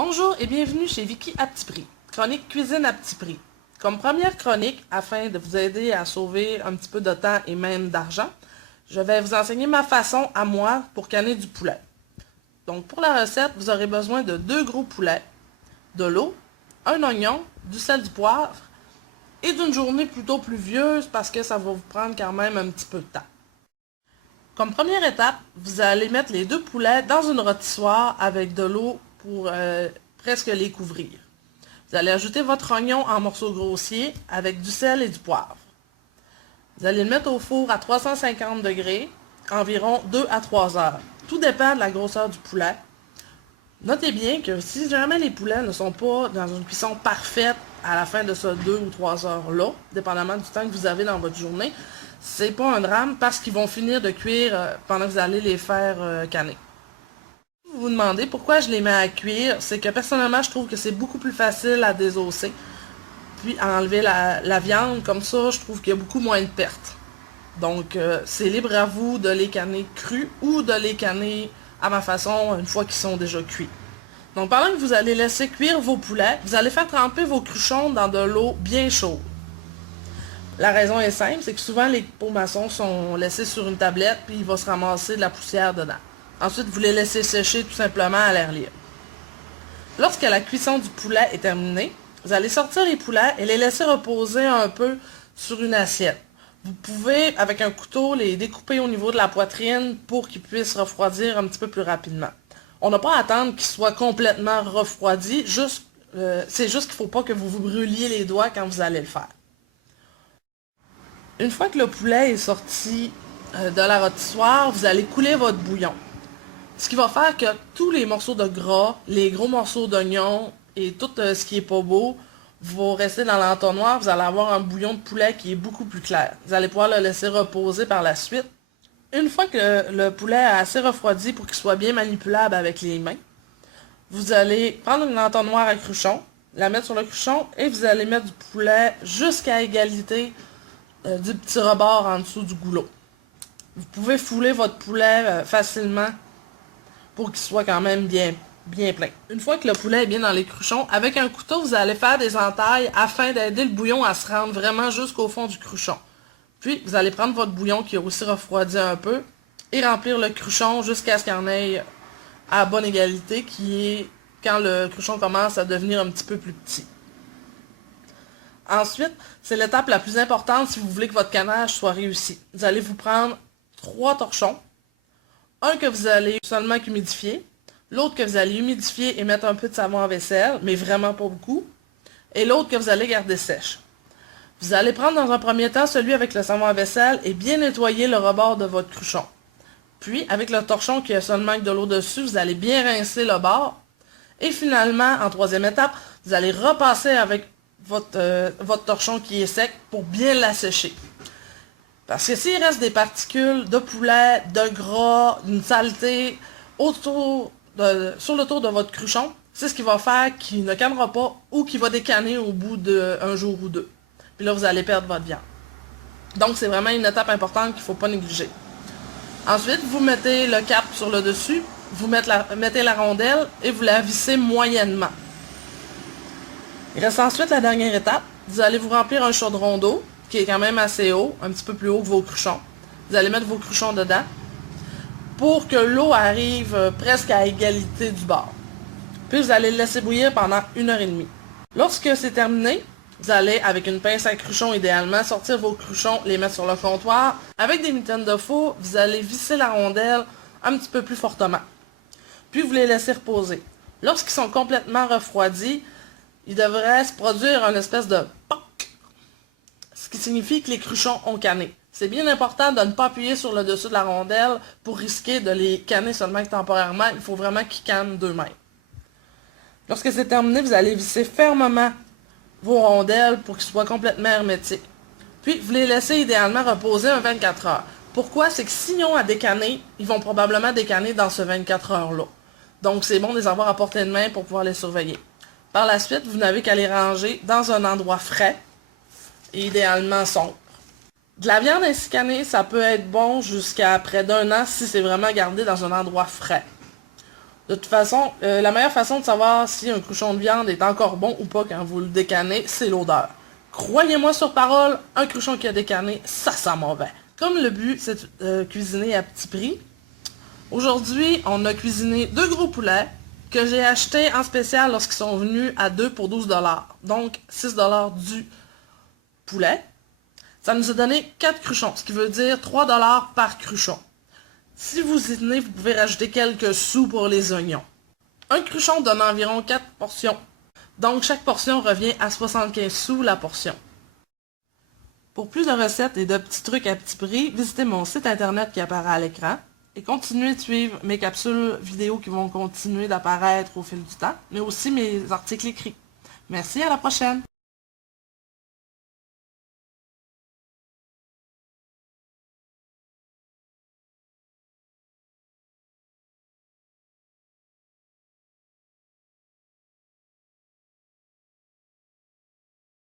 Bonjour et bienvenue chez Vicky à petit prix, chronique cuisine à petit prix. Comme première chronique, afin de vous aider à sauver un petit peu de temps et même d'argent, je vais vous enseigner ma façon à moi pour canner du poulet. Donc pour la recette, vous aurez besoin de 2 gros poulets, de l'eau, un oignon, du sel, du poivre et d'une journée plutôt pluvieuse parce que ça va vous prendre quand même un petit peu de temps. Comme première étape, vous allez mettre les 2 poulets dans une rôtissoire avec de l'eau pour presque les couvrir. Vous allez ajouter votre oignon en morceaux grossiers avec du sel et du poivre. Vous allez le mettre au four à 350 degrés, environ 2 à 3 heures. Tout dépend de la grosseur du poulet. Notez bien que si jamais les poulets ne sont pas dans une cuisson parfaite à la fin de ces 2 ou 3 heures-là, dépendamment du temps que vous avez dans votre journée, c'est pas un drame parce qu'ils vont finir de cuire pendant que vous allez les faire canner. Vous vous demandez pourquoi je les mets à cuire, c'est que personnellement je trouve que c'est beaucoup plus facile à désosser, puis à enlever la viande, comme ça je trouve qu'il y a beaucoup moins de pertes. Donc c'est libre à vous de les canner crus ou de les canner à ma façon une fois qu'ils sont déjà cuits. Donc pendant que vous allez laisser cuire vos poulets, vous allez faire tremper vos cruchons dans de l'eau bien chaude. La raison est simple, c'est que souvent les pots maçons sont laissés sur une tablette puis il va se ramasser de la poussière dedans. Ensuite, vous les laissez sécher tout simplement à l'air libre. Lorsque la cuisson du poulet est terminée, vous allez sortir les poulets et les laisser reposer un peu sur une assiette. Vous pouvez, avec un couteau, les découper au niveau de la poitrine pour qu'ils puissent refroidir un petit peu plus rapidement. On n'a pas à attendre qu'ils soient complètement refroidis, c'est juste qu'il ne faut pas que vous vous brûliez les doigts quand vous allez le faire. Une fois que le poulet est sorti de la rôtissoire, vous allez couler votre bouillon. Ce qui va faire que tous les morceaux de gras, les gros morceaux d'oignon et tout ce qui est pas beau vont rester dans l'entonnoir. Vous allez avoir un bouillon de poulet qui est beaucoup plus clair. Vous allez pouvoir le laisser reposer par la suite. Une fois que le poulet a assez refroidi pour qu'il soit bien manipulable avec les mains, vous allez prendre une entonnoir à cruchon, la mettre sur le cruchon et vous allez mettre du poulet jusqu'à égalité du petit rebord en dessous du goulot. Vous pouvez fouler votre poulet facilement pour qu'il soit quand même bien plein. Une fois que le poulet est bien dans les cruchons, avec un couteau, vous allez faire des entailles afin d'aider le bouillon à se rendre vraiment jusqu'au fond du cruchon. Puis, vous allez prendre votre bouillon qui a aussi refroidi un peu et remplir le cruchon jusqu'à ce qu'il y en ait à bonne égalité, qui est quand le cruchon commence à devenir un petit peu plus petit. Ensuite, c'est l'étape la plus importante si vous voulez que votre canage soit réussi. Vous allez vous prendre 3 torchons. Un que vous allez seulement humidifier, l'autre que vous allez humidifier et mettre un peu de savon à vaisselle, mais vraiment pas beaucoup, et l'autre que vous allez garder sèche. Vous allez prendre dans un premier temps celui avec le savon à vaisselle et bien nettoyer le rebord de votre cruchon. Puis, avec le torchon qui a seulement de l'eau dessus, vous allez bien rincer le bord. Et finalement, en troisième étape, vous allez repasser avec votre torchon qui est sec pour bien l'assécher. Parce que s'il reste des particules de poulet, de gras, d'une saleté sur le tour de votre cruchon, c'est ce qui va faire qu'il ne cannera pas ou qu'il va décanner au bout d'un jour ou deux. Puis là, vous allez perdre votre viande. Donc, c'est vraiment une étape importante qu'il ne faut pas négliger. Ensuite, vous mettez le cap sur le dessus, vous mettez la rondelle et vous la vissez moyennement. Il reste ensuite la dernière étape. Vous allez vous remplir un chaudron d'eau qui est quand même assez haut, un petit peu plus haut que vos cruchons. Vous allez mettre vos cruchons dedans pour que l'eau arrive presque à égalité du bord. Puis vous allez le laisser bouillir pendant 1h30. Lorsque c'est terminé, vous allez, avec une pince à cruchon idéalement, sortir vos cruchons, les mettre sur le comptoir. Avec des mitaines de four, vous allez visser la rondelle un petit peu plus fortement. Puis vous les laissez reposer. Lorsqu'ils sont complètement refroidis, il devrait se produire une espèce de POC, ce qui signifie que les cruchons ont canné. C'est bien important de ne pas appuyer sur le dessus de la rondelle pour risquer de les canner seulement temporairement. Il faut vraiment qu'ils cannent d'eux-mêmes. Lorsque c'est terminé, vous allez visser fermement vos rondelles pour qu'ils soient complètement hermétiques. Puis, vous les laissez idéalement reposer un 24 heures. Pourquoi? C'est que s'ils ont à décanner, ils vont probablement décanner dans ce 24 heures-là. Donc, c'est bon de les avoir à portée de main pour pouvoir les surveiller. Par la suite, vous n'avez qu'à les ranger dans un endroit frais et idéalement sombre. De la viande ainsi cannée, ça peut être bon jusqu'à près d'1 an si c'est vraiment gardé dans un endroit frais. De toute façon, la meilleure façon de savoir si un cruchon de viande est encore bon ou pas quand vous le décanez, c'est l'odeur. Croyez-moi sur parole, un cruchon qui a décané, ça sent mauvais. Comme le but, c'est de cuisiner à petit prix, aujourd'hui, on a cuisiné 2 gros poulets que j'ai achetés en spécial lorsqu'ils sont venus à 2 pour 12$. Donc, 6$ du poulet. Ça nous a donné 4 cruchons, ce qui veut dire 3$ par cruchon. Si vous y tenez, vous pouvez rajouter quelques sous pour les oignons. Un cruchon donne environ 4 portions. Donc, chaque portion revient à 75 sous la portion. Pour plus de recettes et de petits trucs à petit prix, visitez mon site internet qui apparaît à l'écran et continuez de suivre mes capsules vidéo qui vont continuer d'apparaître au fil du temps, mais aussi mes articles écrits. Merci, à la prochaine!